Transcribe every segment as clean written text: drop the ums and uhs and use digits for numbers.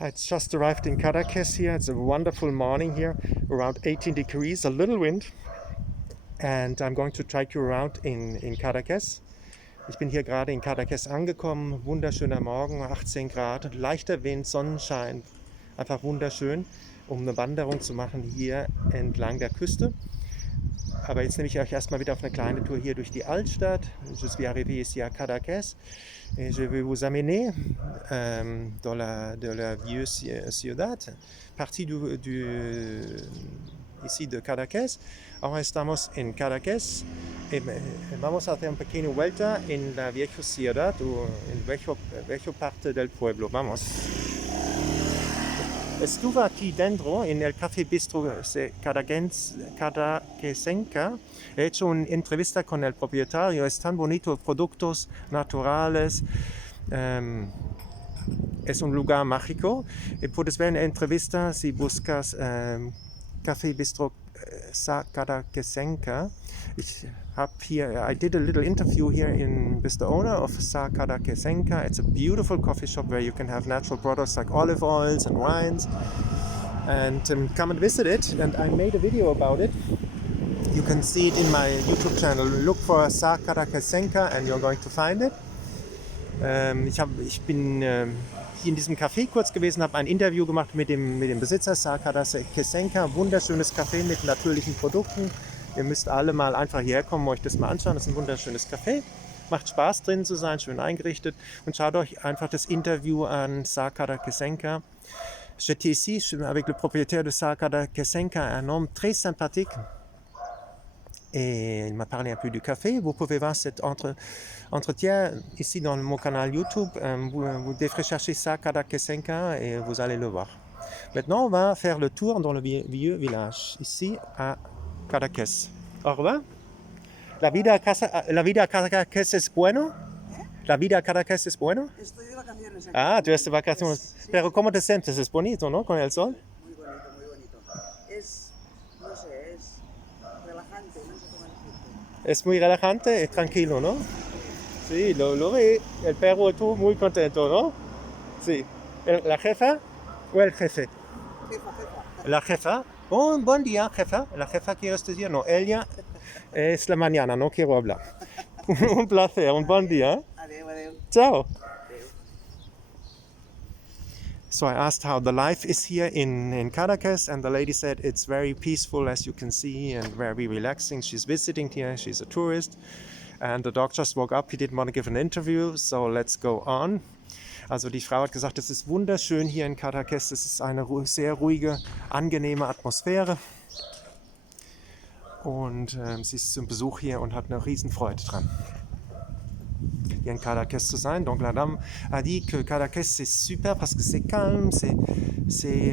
I just arrived in Cadaques here. It's a wonderful morning here, around 18 degrees, a little wind. And I'm going to take you around in Cadaques. Ich bin hier gerade in Cadaques angekommen. Wunderschöner Morgen, 18 Grad, leichter Wind, Sonnenschein. Einfach wunderschön, um eine Wanderung zu machen hier entlang der Küste. Aber jetzt nehme ich euch erstmal wieder auf eine kleine Tour hier durch die Altstadt. Je suis arrivé ici à Cadaques et je vais vous amener de la vieille ciudad, partie ici de Cadaques. Ahora estamos en Cadaques y vamos a hacer una pequeña vuelta en la vieja ciudad o en vieja parte del pueblo. Vamos. Estuve aquí dentro en el Café Bistro Cadaquesenca. He hecho una entrevista con el propietario. Es tan bonito, productos naturales. Es un lugar mágico. Y puedes ver en la entrevista si buscas Café Bistro Cadaquesenca. I did a little interview here with the owner of Cadaquesenca. It's a beautiful coffee shop where you can have natural products like olive oils and wines. And come and visit it. And I made a video about it. You can see it in my YouTube channel. Look for Cadaquesenca and you're going to find it. Ich bin hier in diesem Café kurz gewesen, habe ein Interview gemacht mit dem Besitzer Cadaquesenca. Wunderschönes Café mit natürlichen Produkten. Ihr müsst alle mal einfach hierher kommen, euch das mal anschauen. Das ist ein wunderschönes Café. Macht Spaß drin zu sein, schön eingerichtet. Und schaut euch einfach das Interview an Cadaquesenca. J'étais ici avec le propriétaire de Cadaquesenca, un homme très sympathique. Et il m'a parlé un peu du café. Vous pouvez voir cet entretien ici dans mon canal YouTube. Vous devrez chercher Cadaquesenca et vous allez le voir. Maintenant, on va faire le tour dans le vieux village, ici à Cadaques. Au revoir. La vida a Cadaques es bueno? La vida a Cadaques es bueno? Estoy de vacaciones aquí. Ah, tú estás de vacaciones. Pero ¿cómo te sientes? Es bonito, ¿no? Con el sol. Muy bonito, muy bonito. No sé, es relajante, no sé cómo decirte. Es muy relajante y tranquilo, ¿no? Sí, lo vi. El perro estuvo muy contento, ¿no? Sí. ¿La jefa o el jefe? Jefa. La jefa. Oh, buen día, jefa. La jefa quiero decir, no, ella es la mañana, no quiero hablar. Un placer, un buen día. Adeu. Ciao. So I asked how the life is here in Cadaques, and the lady said it's very peaceful, as you can see, and very relaxing. She's visiting here, she's a tourist, and the dog just woke up. He didn't want to give an interview, so let's go on. Also die Frau hat gesagt, es ist wunderschön hier in Cadaques, es ist eine sehr ruhige, angenehme Atmosphäre. Und sie ist zum Besuch hier und hat eine Riesenfreude dran, hier in Cadaques zu sein. Donc la dame a dit que Cadaques c'est super parce que c'est calme, c'est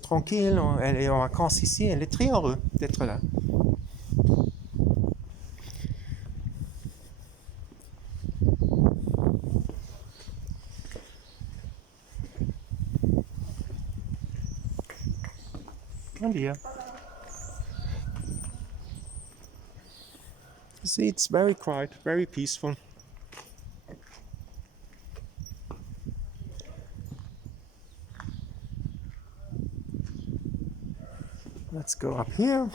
tranquille, elle est en vacances ici, elle est très heureuse d'être là. Bon dia. See, it's very quiet, very peaceful. Let's go up here.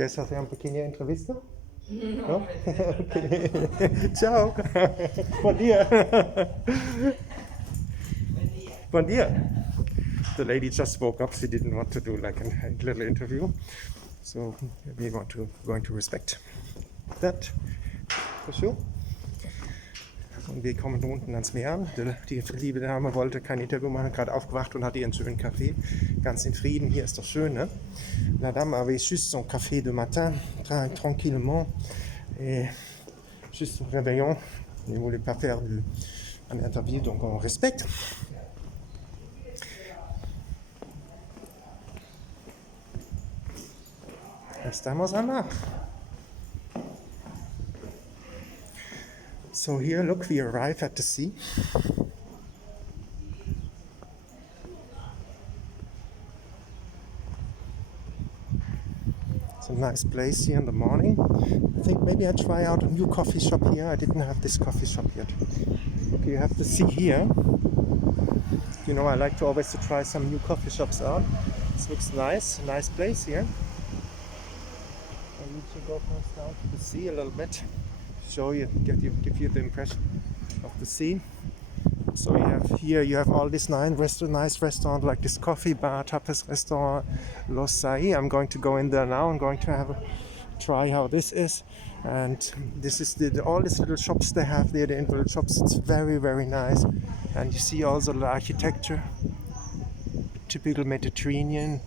¿Quieres hacer una pequeña entrevista? No? Okay. Ciao. Buen día. Buen día. The lady just woke up. She didn't want to do like a little interview. So we going to respect that for sure. Und wir kommen unten ans Meer. Die liebe Dame wollte kein Interview machen, gerade aufgewacht und hatte ihren schönen Kaffee. Ganz in Frieden, hier ist doch schön, ne? La dame avait juste son café de matin, tranquillement. Et juste au réveillon, il ne voulait pas faire un interview, donc on respecte. Estamos al mar. So here, look, we arrive at the sea. It's a nice place here in the morning. I think maybe I try out a new coffee shop here. I didn't have this coffee shop yet. Okay, you have the sea here. You know, I like to always try some new coffee shops out. This looks nice, a nice place here. I need to go first down to the sea a little bit. Show you, give you the impression of the sea. So you have all this nice restaurant like this coffee bar, tapas restaurant, Los Sai. I'm going to go in there now. I'm going to have a try how this is. And this is all these little shops they have there, the little shops. It's very, very nice. And you see also the architecture, typical Mediterranean.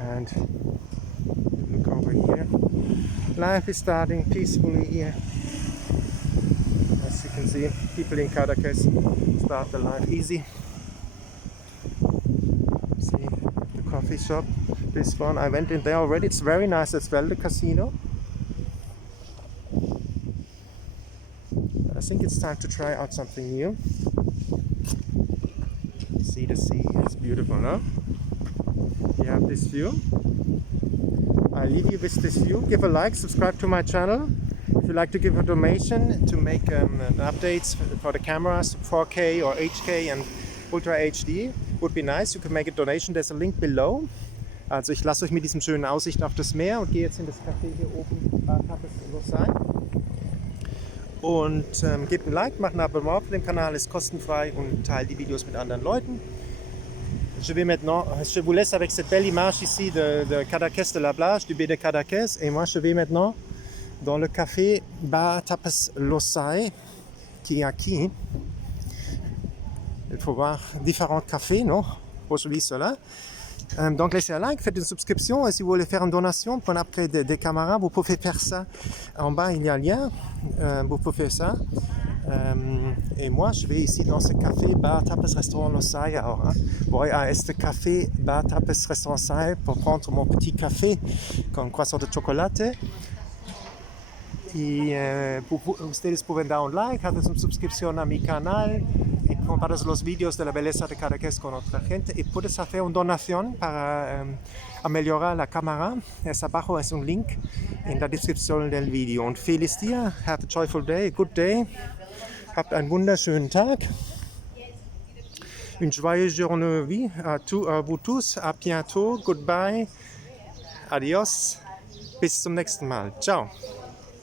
And look over here. Life is starting peacefully here. As you can see, people in Cadaques start their life easy. See the coffee shop. This one, I went in there already. It's very nice as well, the casino. I think it's time to try out something new. See the sea, it's beautiful, no? You have this view. I leave you with this view. Give a like, subscribe to my channel. If you like to give a donation to make updates for the cameras, 4K or HK and Ultra HD, would be nice. You can make a donation. There's a link below. Also ich lasse euch mit diesem schönen Aussicht auf das Meer und gehe jetzt in das Café hier oben, Cadaques Costa Brava. Und gebt ein Like, macht ein Abonnement auf dem Kanal, ist kostenfrei und teilt die Videos mit anderen Leuten. Je vous laisse avec cette belle image ici de Cadaques de la plage, du baie de Cadaques. Et moi, je vais maintenant dans le café Bar Tapas Losai, qui est aquí. Il faut voir différents cafés, non? Aujourd'hui, cela. Donc, laissez un like, faites une subscription. Et si vous voulez faire une donation pour après des caméras, vous pouvez faire ça. En bas, il y a un lien. Vous pouvez faire ça. Et moi, je vais ici dans ce café Bar Tapas Restaurant Losai ahora. Voy a este café Bar Tapas Restaurant Losai pour prendre mon petit café con croissant de chocolate. Y ustedes pueden dar un like, hacer una suscripción a mi canal y compartir los vídeos de la belleza de Cadaques con otra gente. Y puedes hacer una donación para mejorar la cámara. Es abajo es un link en la descripción del vídeo. Und feliz día, have a joyful day, a good day. Habt einen wunderschönen Tag. Une joyeuse journée à vous tous. À bientôt. Goodbye. Adios. Bis zum nächsten Mal. Ciao.